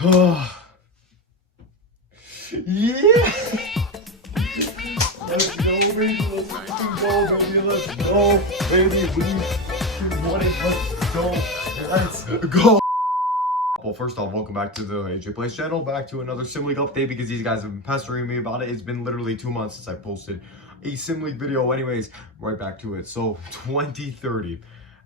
Yeah! Let's go, baby. Let's fucking go, baby. Let's go, baby. We want it. Let's go. Let's go. Well, first off, welcome back to the AJ Plays channel. Back to another Sim League update because these guys have been pestering me about it. It's been literally 2 months since I posted a Sim League video. Anyways, right back to it. So, 2030.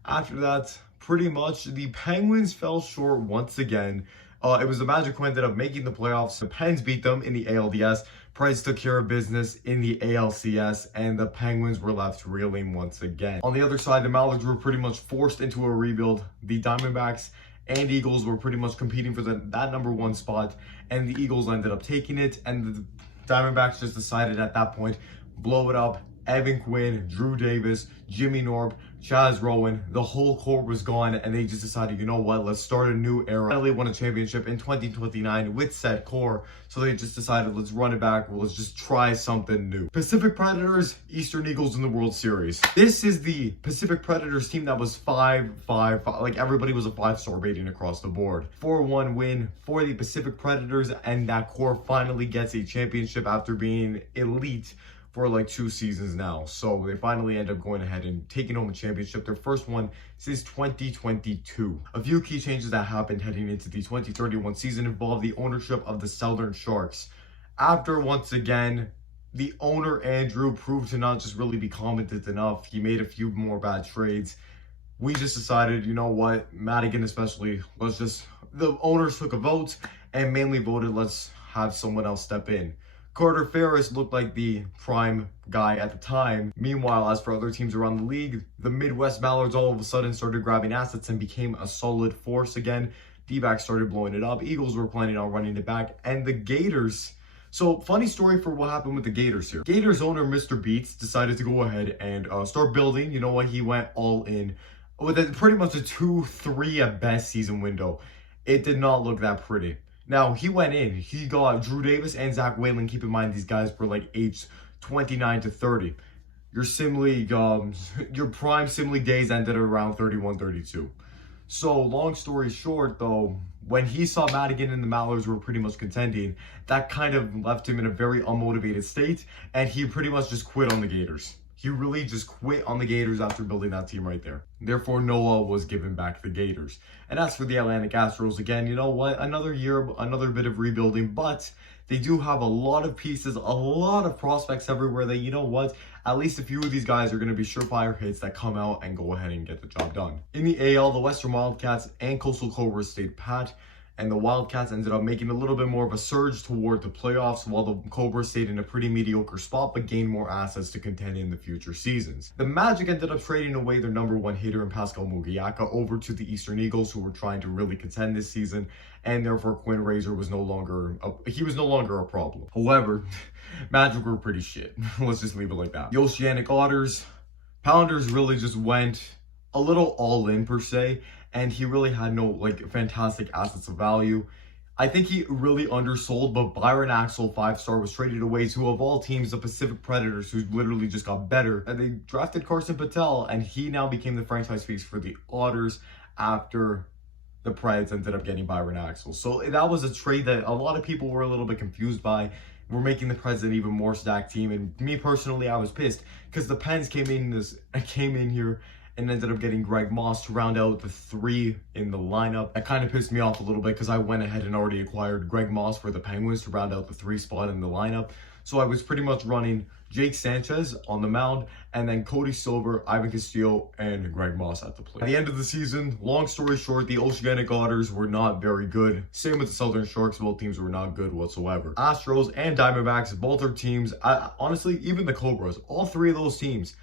After that, pretty much the Penguins fell short once again. It was the Magic who ended up making the playoffs. The Pens beat them in the ALDS. Preds took care of business in the ALCS, and the Penguins were left reeling once again. On the other side, the Mallards were pretty much forced into a rebuild. The Diamondbacks and Eagles were pretty much competing for that #1 spot, and the Eagles ended up taking it, and the Diamondbacks just decided at that point, blow it up. Evan Quinn, Drew Davis, Jimmy Norb, Chaz Rowan, the whole core was gone, and they just decided, you know what, let's start a new era. Finally won a championship in 2029 with said core, so they just decided, let's run it back, let's just try something new. Pacific Predators, Eastern Eagles in the World Series. This is the Pacific Predators team that was 5-5, like everybody was a 5-star rating across the board. 4-1 win for the Pacific Predators, and that core finally gets a championship after being elite for like 2 seasons now. So they finally end up going ahead and taking home a championship, their first one since 2022. A few key changes that happened heading into the 2031 season involved the ownership of the Southern Sharks. After, once again, the owner, Andrew, proved to not just really be competent enough, he made a few more bad trades. We just decided, you know what, Madigan especially, the owners took a vote and mainly voted, let's have someone else step in. Carter Ferris looked like the prime guy at the time. Meanwhile, as for other teams around the league, the Midwest Mallards all of a sudden started grabbing assets and became a solid force again. D-backs started blowing it up. Eagles were planning on running it back. And the Gators... So, funny story for what happened with the Gators here. Gators owner Mr. Beats decided to go ahead and start building. You know what? He went all in with pretty much a 2-3 at best season window. It did not look that pretty. Now, he went in. He got Drew Davis and Zach Whalen. Keep in mind, these guys were like aged 29 to 30. Your Sim League, your prime Sim League days ended at around 31, 32. So, long story short, though, when he saw Madigan and the Mallards were pretty much contending, that kind of left him in a very unmotivated state, and he pretty much just quit on the Gators. He really just quit on the Gators after building that team right there. Therefore, Noah was given back the Gators. And as for the Atlantic Astros, again, you know what? Another year, another bit of rebuilding, but they do have a lot of pieces, a lot of prospects everywhere that, you know what? At least a few of these guys are going to be surefire hits that come out and go ahead and get the job done. In the AL, the Western Wildcats and Coastal Cobras stayed pat, and the Wildcats ended up making a little bit more of a surge toward the playoffs, while the Cobras stayed in a pretty mediocre spot but gained more assets to contend in the future seasons. The Magic ended up trading away their #1 hitter in Pascal Mugiaka over to the Eastern Eagles, who were trying to really contend this season, and therefore Quinn Razor was no longer a problem. However, Magic were pretty shit. Let's just leave it like that. The Oceanic Otters, Pounders really just went a little all in per se, and he really had no like fantastic assets of value. I think he really undersold, but Byron Axel, 5-star, was traded away to, of all teams, the Pacific Predators, who literally just got better. And they drafted Carson Patel, and he now became the franchise face for the Otters after the Preds ended up getting Byron Axel. So that was a trade that a lot of people were a little bit confused by. We're making the Preds an even more stacked team, and me personally, I was pissed because the Pens came in here and ended up getting Greg Moss to round out the 3 in the lineup. That kind of pissed me off a little bit because I went ahead and already acquired Greg Moss for the Penguins to round out the 3 spot in the lineup. So I was pretty much running Jake Sanchez on the mound, and then Cody Silver, Ivan Castillo, and Greg Moss at the plate. At the end of the season, long story short, the Oceanic Otters were not very good. Same with the Southern Sharks, both teams were not good whatsoever. Astros and Diamondbacks, both are teams, honestly, even the Cobras, all 3 of those teams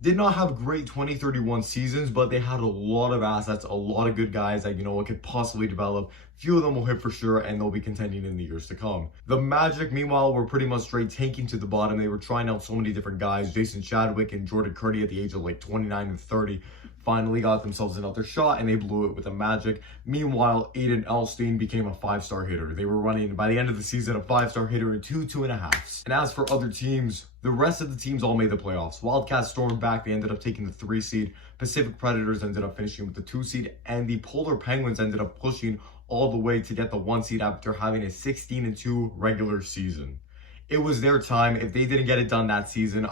did not have great 2031 seasons, but they had a lot of assets, a lot of good guys that, you know, could possibly develop. Few of them will hit for sure, and they'll be contending in the years to come. The Magic, meanwhile, were pretty much straight tanking to the bottom. They were trying out so many different guys. Jason Chadwick and Jordan Curdy at the age of like 29 and 30 finally got themselves another shot, and they blew it with the Magic. Meanwhile, Aiden Elstein became a 5-star hitter. They were running, by the end of the season, a 5-star hitter and 2.5s. And as for other teams, the rest of the teams all made the playoffs. Wildcats stormed back. They ended up taking the 3 seed. Pacific Predators ended up finishing with the 2 seed. And the Polar Penguins ended up pushing all the way to get the 1 seed after having a 16-2 regular season. It was their time. If they didn't get it done that season,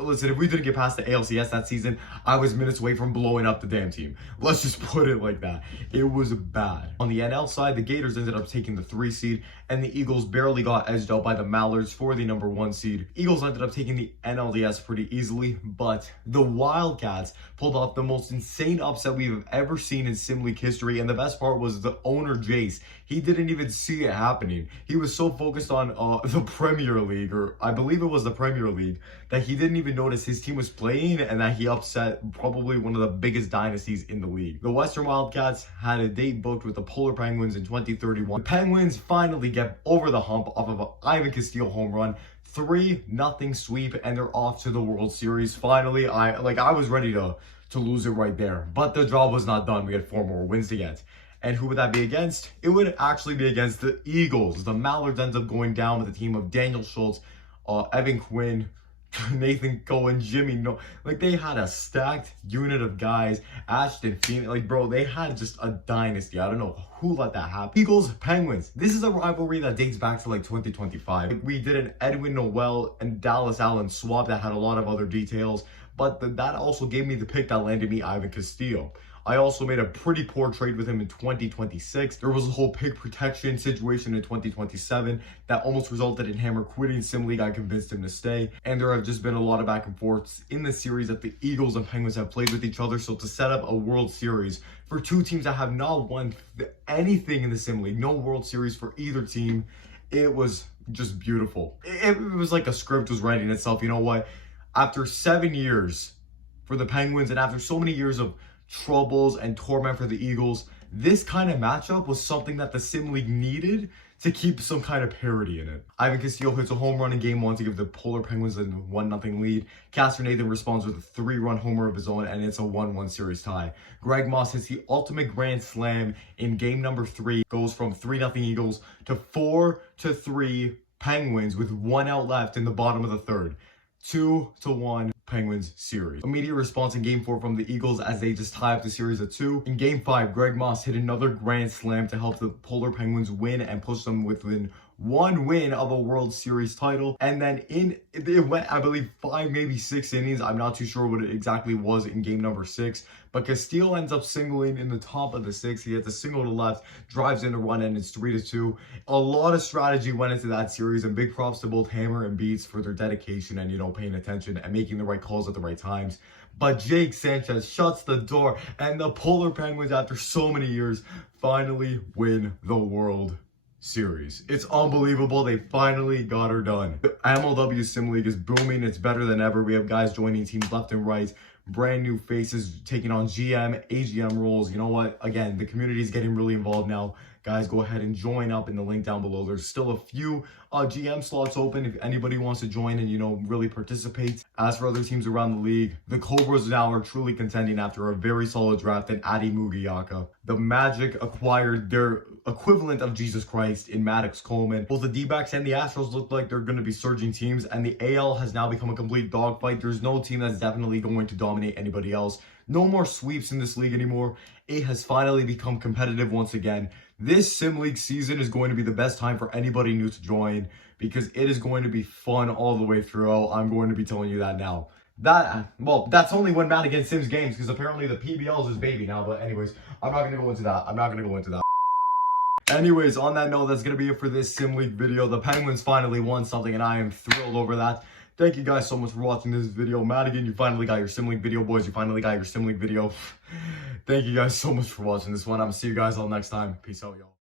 listen, if we didn't get past the ALCS that season, I was minutes away from blowing up the damn team. Let's just put it like that. It was bad. On the NL side, the Gators ended up taking the 3 seed, and the Eagles barely got edged out by the Mallards for the number 1 seed. Eagles ended up taking the NLDS pretty easily, but the Wildcats pulled off the most insane upset we've ever seen in Sim League history, and the best part was the owner, Jace. He didn't even see it happening. He was so focused on the Premier League, or I believe it was the Premier League, that he didn't even notice his team was playing and that he upset probably one of the biggest dynasties in the league. The Western Wildcats had a date booked with the Polar Penguins in 2031. The Penguins finally get over the hump off of an Ivan Castillo home run, 3-0 sweep, and they're off to the World Series. Finally, I was ready to lose it right there, but the job was not done. We had 4 more wins to get. And who would that be against? It would actually be against the Eagles. The Mallards ends up going down with a team of Daniel Schultz, Evan Quinn, Nathan Cohen, Jimmy No. Like, they had a stacked unit of guys. Ashton Phoenix, like, bro, they had just a dynasty. I don't know who let that happen. Eagles, Penguins. This is a rivalry that dates back to like 2025. We did an Edwin Noel and Dallas Allen swap that had a lot of other details, but that also gave me the pick that landed me Ivan Castillo. I also made a pretty poor trade with him in 2026. There was a whole pick protection situation in 2027 that almost resulted in Hammer quitting Sim League. I convinced him to stay. And there have just been a lot of back and forths in the series that the Eagles and Penguins have played with each other. So to set up a World Series for 2 teams that have not won anything in the Sim League, no World Series for either team, it was just beautiful. It was like a script was writing itself. You know what? After 7 years for the Penguins and after so many years of troubles and torment for the Eagles, this kind of matchup was something that the Sim League needed to keep some kind of parity in it. Ivan Castillo hits a home run in Game 1 to give the Polar Penguins a 1-0 lead. Castor Nathan responds with a 3-run homer of his own, and it's a 1-1 series tie. Greg Moss hits the ultimate grand slam in Game number 3, goes from 3-0 Eagles to 4-3 Penguins with 1 out left in the bottom of the 3rd. 2-1 Penguins series. Immediate response in Game 4 from the Eagles as they just tie up the series at 2. In Game 5, Greg Moss hit another grand slam to help the Polar Penguins win and push them within 1 win of a World Series title. And then it went, I believe, 5, maybe 6 innings. I'm not too sure what it exactly was in Game number 6. But Castillo ends up singling in the top of the 6th. He hits a single to left, drives in a run, and it's 3-2. A lot of strategy went into that series, and big props to both Hammer and Beats for their dedication and, you know, paying attention and making the right calls at the right times. But Jake Sanchez shuts the door, and the Polar Penguins, after so many years, finally win the World Series. It's unbelievable. They finally got her done. The MLW Sim League is booming. It's better than ever. We have guys joining teams left and right. Brand new faces taking on GM, AGM roles. You know what? Again, the community is getting really involved now. Guys, go ahead and join up in the link down below. There's still a few GM slots open if anybody wants to join and, you know, really participate. As for other teams around the league, the Cobras now are truly contending after a very solid draft in Adi Mugiaka. The Magic acquired their equivalent of Jesus Christ in Maddox Coleman. Both the D-backs and the Astros look like they're going to be surging teams, and the AL has now become a complete dogfight. There's no team that's definitely going to dominate anybody else. No more sweeps in this league anymore. It has finally become competitive once again. This Sim League season is going to be the best time for anybody new to join because it is going to be fun all the way through. I'm going to be telling you that now. That's only when Madigan sims games because apparently the PBL is his baby now. But anyways, I'm not going to go into that. Anyways, on that note, that's going to be it for this Sim League video. The Penguins finally won something, and I am thrilled over that. Thank you guys so much for watching this video. Madigan, you finally got your Sim League video. Boys, you finally got your Sim League video. Thank you guys so much for watching this one. I'm going to see you guys all next time. Peace out, y'all.